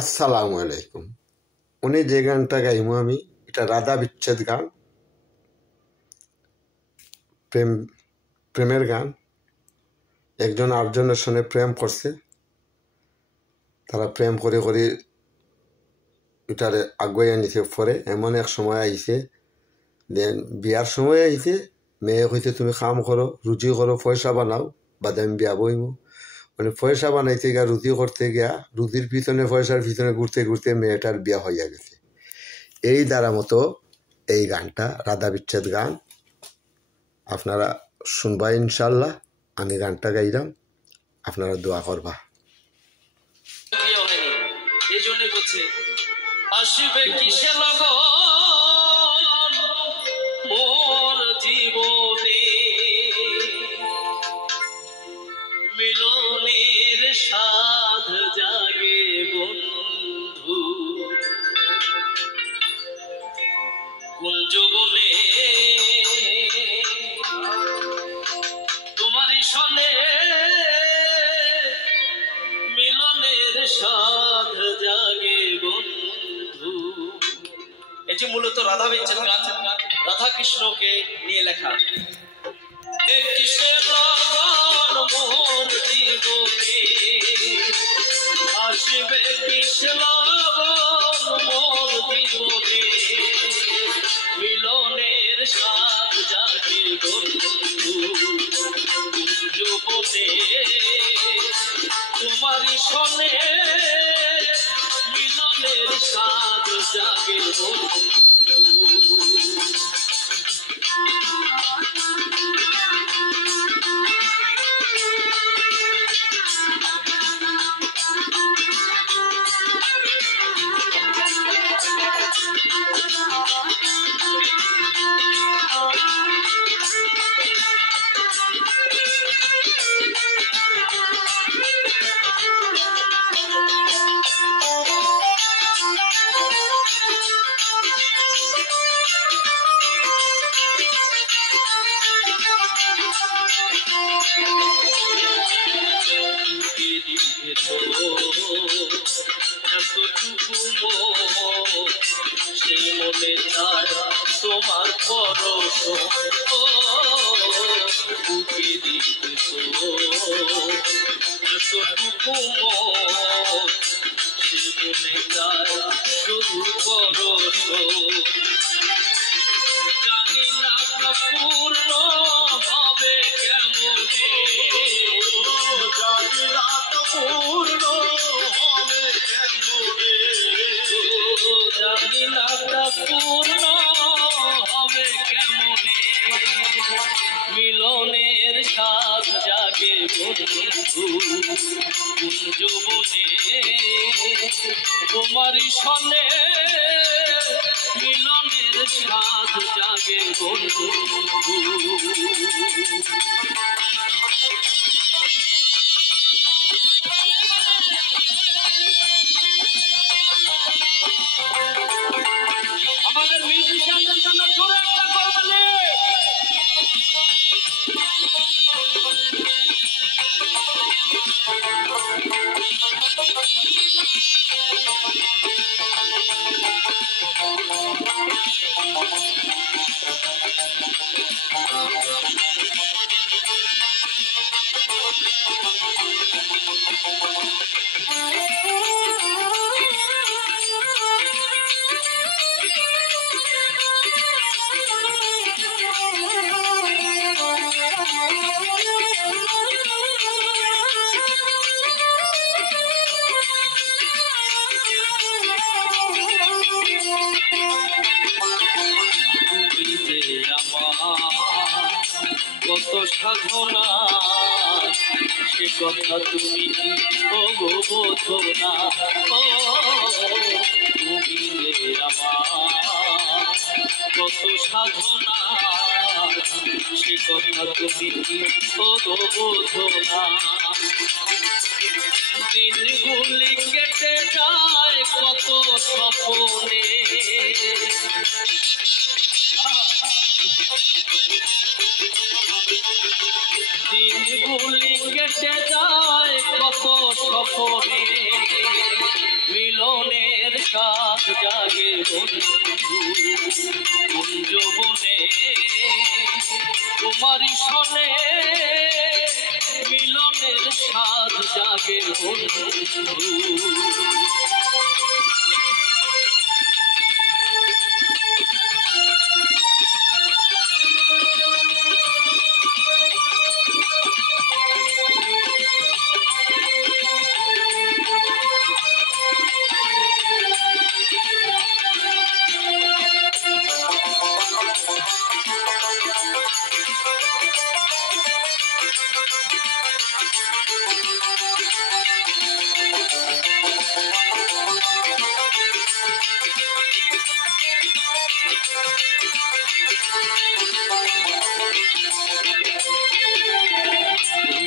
আসসালামু আলাইকুম। উনি যে গানটা গাইমু আমি, এটা রাধা বিচ্ছেদ গান, প্রেমের গান। একজন আরেকজনের সঙ্গে প্রেম করছে, তারা প্রেম করে করে এটারে আগুয়াইয়া নিতে পরে এমন এক সময় আইছে, দেন বিয়ার সময় আইছে, মেয়ে কইতে তুমি কাম করো, রুজি করো, পয়সা বানাও, বাদে আমি বিয়া বইমু। মানে পয়সা বানাইতে গিয়া, রুজি করতে গিয়া, রুজির পিছনে পয়সার পিছনে ঘুরতে ঘুরতে মেয়েটার বিয়া হইয়া গেছে। এই দ্বারা মতো এই গানটা রাধা বিচ্ছেদ গান আপনারা শুনবা ইনশাল্লাহ। আমি গানটা গাইলাম, আপনারা দোয়া করবা। আসবে কিসে লগন মোর জীবনে, মিলনের সাধ জাগে বন্ধু কোন যৌবনে, তোমারই সনে মিলনের সাধ জাগে বন্ধু। এটি মূলত রাধা বিচ্ছেদ গান, রাধা কৃষ্ণকে নিয়ে লেখা। কিসের লগন মোর জীবনে, আসবে কিসের লগন মোর জীবনে, মিলনের সাথ জাগে বন্ধু যৌবনে, তোমারই সনে মিলনের সাথ জাগে বন্ধু। সেই মনে চায় তোমার পরশ, বুকে দিতে তো এতটুকু সে মনে চায় শুধু পরশ। জানি না পূর্ণ হবে কেমনে, জানি না পূর্ণ হবে কেমনে, জানি না পূর্ণ হবে কেমনে, মিলনের সাথ জাগে বন্ধু কোন যৌবনে, তোমারই সনে মিলনের সাথ জাগে বন্ধু। আমাদের মিউজিশিয়ানদের জন্য জোরে একটা করবেন। কত সাধনা সে কথা তুমি বোঝো না, তুমি আমার কত সাধনা সে কথা তুমি বোঝো না। দিনগুলি কেটে যায় কত স্বপ্নে, দিনগুলি কেটে যায় কত স্বপ্নে, মিলন সাথ জাগে বন্ধু কুঞ্জবনে তোমারই সনে মিলনের সাথ জাগে বন্ধু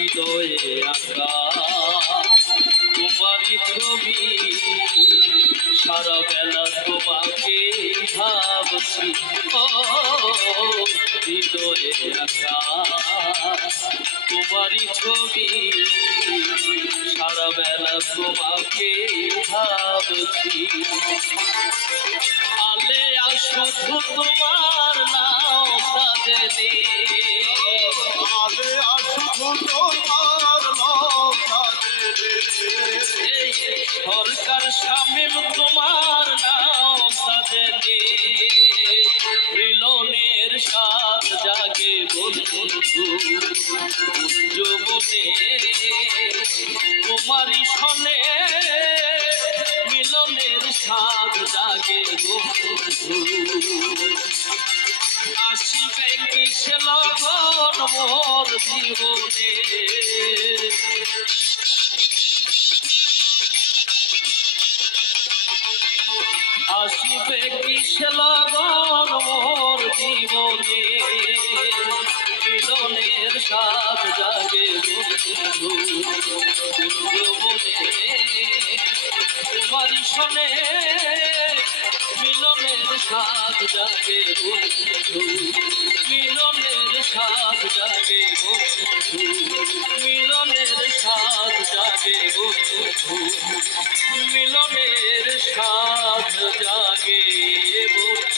হৃদয়ে আঁকা তোমারই ছবি সারা বেলা তোমাকে ভাবছি ও হৃদয়ে আঁকা তোমারই ছবি সারা বেলা তোমাকে ভাবছি আলে শুধু তোমার নাম সাজে সরকার শামীম তোমার নাম সাজে মিলনের সাথ জাগে বন্ধু কুঞ্জবনে তোমারই সনে মিলনের সাথ জাগে বন্ধু আসিবে কিসে লগন মোর জীবনে আসিবে কিসে লগন মোর জীবনে মিলনের সাথ জাগে বন্ধু কুঞ্জবনে তোমারই সনে মিলনের সাথ জাগে বন্ধু মিলনের সাথ জাগে বন্ধু মিলনের সাথ জাগে বন্ধু মিলনের সাথ জাগে বন্ধু।